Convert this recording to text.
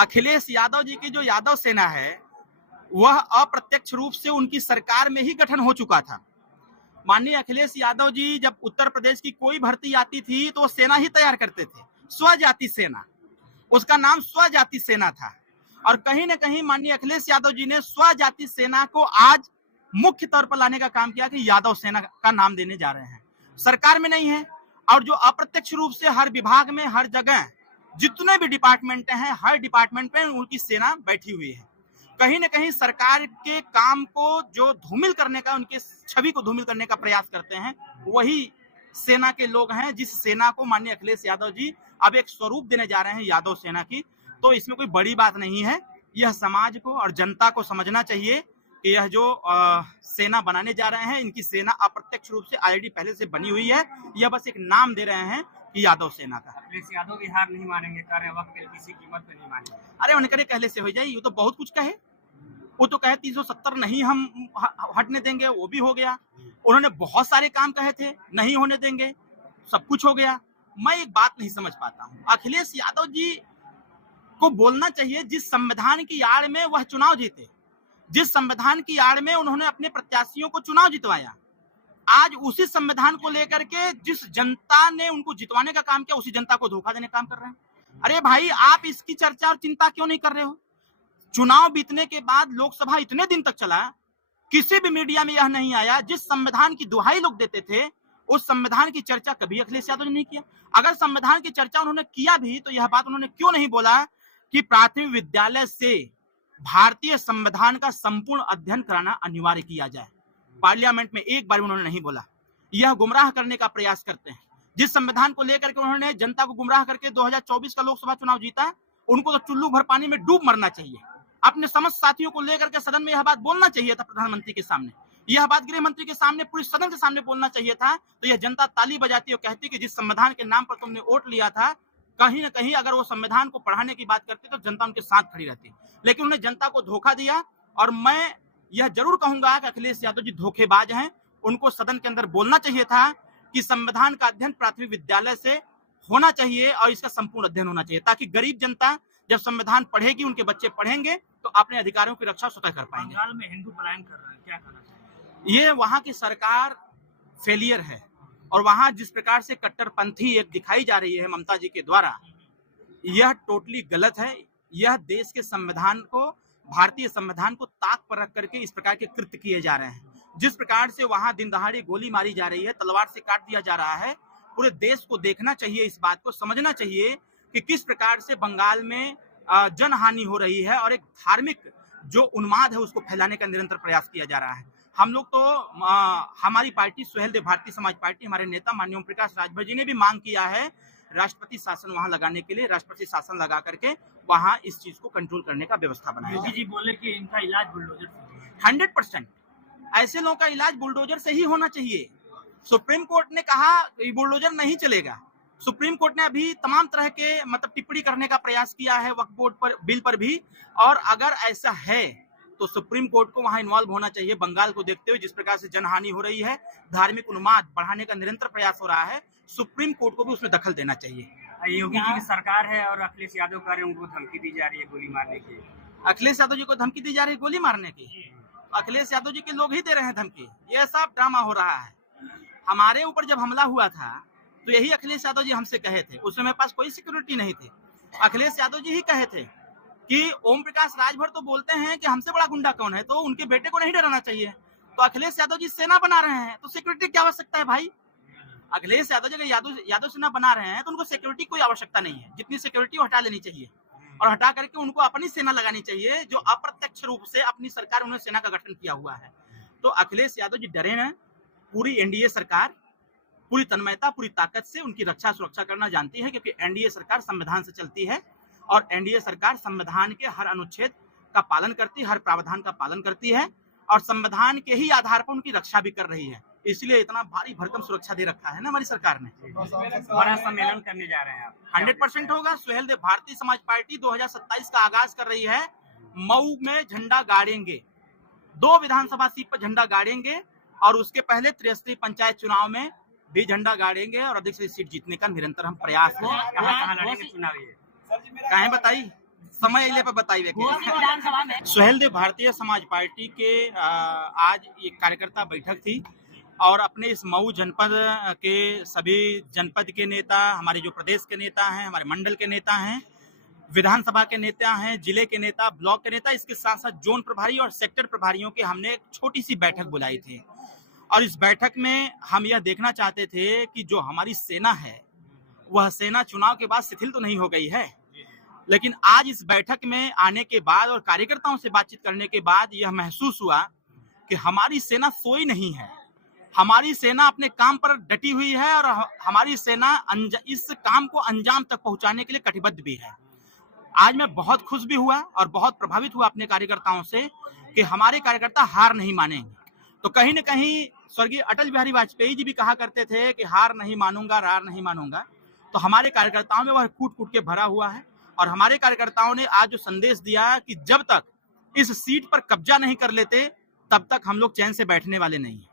अखिलेश यादव जी की जो यादव सेना है वह अप्रत्यक्ष रूप से उनकी सरकार में ही गठन हो चुका था। माननीय अखिलेश यादव जी जब उत्तर प्रदेश की कोई भर्ती आती थी तो वो सेना ही तैयार करते थे, स्वजाति सेना, उसका नाम स्वजाति सेना था। और कहीं ना कहीं माननीय अखिलेश यादव जी ने स्वजाति सेना को आज मुख्य तौर पर लाने का काम किया कि यादव सेना का नाम देने जा रहे हैं। सरकार में नहीं है, और जो अप्रत्यक्ष रूप से हर विभाग में, हर जगह जितने भी डिपार्टमेंट हैं, हर डिपार्टमेंट में उनकी सेना बैठी हुई है। कहीं ना कहीं सरकार के काम को जो धूमिल करने का, उनके छवि को धूमिल करने का प्रयास करते हैं, वही सेना के लोग हैं, जिस सेना को माननीय अखिलेश यादव जी अब एक स्वरूप देने जा रहे हैं यादव सेना की। तो इसमें कोई बड़ी बात नहीं है। यह समाज को और जनता को समझना चाहिए कि यह जो सेना बनाने जा रहे हैं, इनकी सेना अप्रत्यक्ष रूप से ऑलरेडी पहले से बनी हुई है। यह बस एक नाम दे रहे हैं कि यादव सेना का। अखिलेश यादव भी हार नहीं मानेंगे, कार्य वक्त के किसी कीमत पे नहीं मानेंगे। अरे उनके कहले से हो जाए, ये तो बहुत कुछ कहे। वो तो कहे 370 नहीं हम हटने देंगे, वो भी हो गया। उन्होंने बहुत सारे काम कहे थे, नहीं होने देंगे, सब कुछ हो गया। मैं एक बात नहीं समझ पाता हूँ, अखिलेश यादव जी को बोलना चाहिए जिस संविधान की आड़ में वह चुनाव जीते, जिस संविधान की आड़ में उन्होंने अपने प्रत्याशियों को चुनाव जितवाया, आज उसी संविधान को लेकर के जिस जनता ने उनको जितवाने का काम किया, उसी जनता को धोखा देने का काम कर रहे हैं। अरे भाई, आप इसकी चर्चा और चिंता क्यों नहीं कर रहे हो? चुनाव बीतने के बाद लोकसभा इतने दिन तक चला, किसी भी मीडिया में यह नहीं आया। जिस संविधान की दुहाई लोग देते थे, उस संविधान की चर्चा कभी अखिलेश यादव ने नहीं किया। अगर संविधान की चर्चा उन्होंने किया भी, तो यह बात उन्होंने क्यों नहीं बोला कि प्राथमिक विद्यालय से भारतीय संविधान का संपूर्ण अध्ययन कराना अनिवार्य किया जाए। पार्लियामेंट में एक बार उन्होंने नहीं बोला। यह गुमराह करने का प्रयास करते हैं। जिस संविधान को लेकर के उन्होंने जनता को गुमराह करके 2024 का लोकसभा चुनाव जीता, उनको तो चुल्लू भर पानी में डूब मरना चाहिए। अपने समस्त साथियों को लेकर के सदन में यह बात बोलना चाहिए था, प्रधानमंत्री के सामने यह बात, गृह मंत्री के सामने, पूरे सदन के सामने बोलना चाहिए था। तो यह जनता ताली बजाती और कहती कि जिस संविधान के नाम पर तुमने वोट लिया था, कहीं ना कहीं अगर वो संविधान को पढ़ाने की बात करते तो जनता उनके साथ खड़ी रहती। लेकिन उन्होंने जनता को धोखा दिया। और मैं यह जरूर कहूंगा कि अखिलेश यादव जी धोखेबाज हैं। उनको सदन के अंदर बोलना चाहिए था कि संविधान का अध्ययन प्राथमिक विद्यालय से होना चाहिए और इसका संपूर्ण अध्ययन होना चाहिए, ताकि गरीब जनता जब संविधान पढ़ेगी, उनके बच्चे पढ़ेंगे तो अपने अधिकारों की रक्षा स्वतः कर पाएंगे। बंगाल में हिंदू पलायन कर रहा है, क्या कहना चाहिए? ये वहां की सरकार फेलियर है, और वहां जिस प्रकार से कट्टरपंथी एक दिखाई जा रही है ममता जी के द्वारा, यह टोटली गलत है। यह देश के संविधान को, भारतीय संविधान को ताक पर रख करके इस प्रकार के कृत्य किए जा रहे हैं। जिस प्रकार से वहां दिन दहाड़े गोली मारी जा रही है, तलवार से काट दिया जा रहा है, पूरे देश को देखना चाहिए, इस बात को समझना चाहिए कि किस प्रकार से बंगाल में जनहानि हो रही है, और एक धार्मिक जो उन्माद है उसको फैलाने का निरंतर प्रयास किया जा रहा है। हम लोग तो हमारी पार्टी सुहेल देव भारतीय समाज पार्टी, हमारे नेता माननीय ओम प्रकाश राजभर जी ने भी मांग किया है राष्ट्रपति शासन वहां लगाने के लिए। राष्ट्रपति शासन लगा करके वहां इस चीज को कंट्रोल करने का व्यवस्था बनाया। योगी जी बोले कि इनका इलाज बुलडोजर से 100% ऐसे लोगों का इलाज बुलडोजर से ही होना चाहिए। सुप्रीम कोर्ट ने कहा कि बुलडोजर नहीं चलेगा। सुप्रीम कोर्ट ने अभी तमाम तरह के टिप्पणी करने का प्रयास किया है वक्फ बोर्ड पर, बिल पर भी। और अगर ऐसा है तो सुप्रीम कोर्ट को वहां इन्वॉल्व होना चाहिए। बंगाल को देखते हुए जिस प्रकार से जनहानि हो रही है, धार्मिक उन्माद बढ़ाने का निरंतर प्रयास हो रहा है, सुप्रीम कोर्ट को भी उसमें दखल देना चाहिए। योगी जी की सरकार है और अखिलेश यादव कह रहे हैं उनको धमकी दी जा रही है गोली मारने की। अखिलेश यादव जी को धमकी दी जा रही है गोली मारने की? अखिलेश यादव जी के लोग ही दे रहे हैं धमकी। ये सब ड्रामा हो रहा है। हमारे ऊपर जब हमला हुआ था तो यही अखिलेश यादव जी हमसे कहे थे, उस समय पास कोई सिक्योरिटी नहीं थी। अखिलेश यादव जी ही कहे थे कि ओम प्रकाश राजभर तो बोलते हैं कि हमसे बड़ा गुंडा कौन है, तो उनके बेटे को नहीं डराना चाहिए। तो अखिलेश यादव जी सेना बना रहे हैं तो सिक्योरिटी की आवश्यकता है भाई? अखिलेश यादव जी यादव सेना बना रहे हैं तो उनको सिक्योरिटी कोई आवश्यकता नहीं है। जितनी सिक्योरिटी वो हटा लेनी चाहिए, और हटा करके उनको अपनी सेना लगानी चाहिए, जो अप्रत्यक्ष रूप से अपनी सरकार, उन्होंने सेना का गठन किया हुआ है। तो अखिलेश यादव जी डरे न, पूरी एनडीए सरकार पूरी तन्मयता, पूरी ताकत से उनकी रक्षा सुरक्षा करना जानती है, क्योंकि एनडीए सरकार संविधान से चलती है और एनडीए सरकार संविधान के हर अनुच्छेद का पालन करती है, हर प्रावधान का पालन करती है, और संविधान के ही आधार पर उनकी रक्षा भी कर रही है। इसलिए इतना भारी भरकम सुरक्षा दे रखा है ना हमारी सरकार ने। बड़ा सम्मेलन करने जा रहे हैं आप? 100% होगा। सुहेल देव भारतीय समाज पार्टी 2027 का आगाज कर रही है। मऊ में झंडा गाड़ेंगे, 2 विधानसभा सीट पर झंडा गाड़ेंगे, और उसके पहले त्रिस्तरीय पंचायत चुनाव में भी झंडा गाड़ेंगे, और अधिक से सीट जीतने का निरंतर हम प्रयास है। कहाँ लड़ेंगे चुनाव? ये कहें बताइए। समय अइले पर बताइए विधानसभा में सुहेल देव भारतीय समाज पार्टी के आज एक कार्यकर्ता बैठक थी और अपने इस मऊ जनपद के सभी जनपद के नेता, हमारे जो प्रदेश के नेता हैं, हमारे मंडल के नेता हैं, विधानसभा के नेता हैं, जिले के नेता, ब्लॉक के नेता, इसके साथ साथ जोन प्रभारी और सेक्टर प्रभारियों की हमने एक छोटी सी बैठक बुलाई थी। और इस बैठक में हम यह देखना चाहते थे कि जो हमारी सेना है वह सेना चुनाव के बाद शिथिल तो नहीं हो गई है, लेकिन आज इस बैठक में आने के बाद और कार्यकर्ताओं से बातचीत करने के बाद यह महसूस हुआ कि हमारी सेना सोई नहीं है। हमारी सेना अपने काम पर डटी हुई है और हमारी सेना इस काम को अंजाम तक पहुंचाने के लिए कटिबद्ध भी है। आज मैं बहुत खुश भी हुआ और बहुत प्रभावित हुआ अपने कार्यकर्ताओं से कि हमारे कार्यकर्ता हार नहीं मानेंगे। तो कहीं न कहीं स्वर्गीय अटल बिहारी वाजपेयी जी भी कहा करते थे कि हार नहीं मानूंगा, रार नहीं मानूंगा। तो हमारे कार्यकर्ताओं में वह कूट कूट के भरा हुआ है और हमारे कार्यकर्ताओं ने आज जो संदेश दिया कि जब तक इस सीट पर कब्जा नहीं कर लेते तब तक हम लोग चैन से बैठने वाले नहीं हैं।